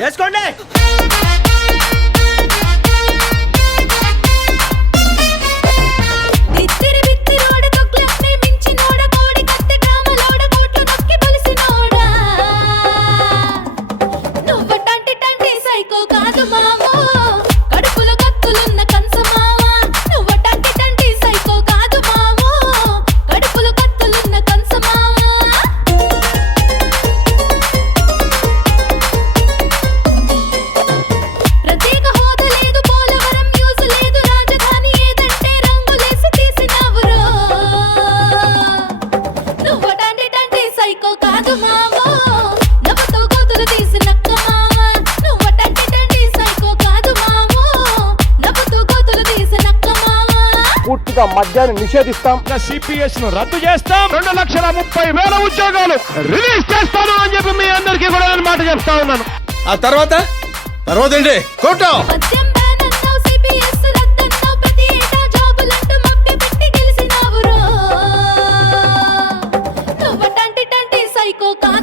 వేసుకోండి. పూర్తిగా మద్యాన్ని నిషేధిస్తాం. సిపిఎస్ను రద్దు చేస్తాం. రెండు లక్షల ముప్పై వేల ఉద్యోగాలు రిలీజ్ చేస్తాను అని చెప్పి మీ అందరికీ కూడా నేను మాట చెప్తా ఉన్నాను. ఆ తర్వాత? తర్వాత ఏంటి? కోటం こうか。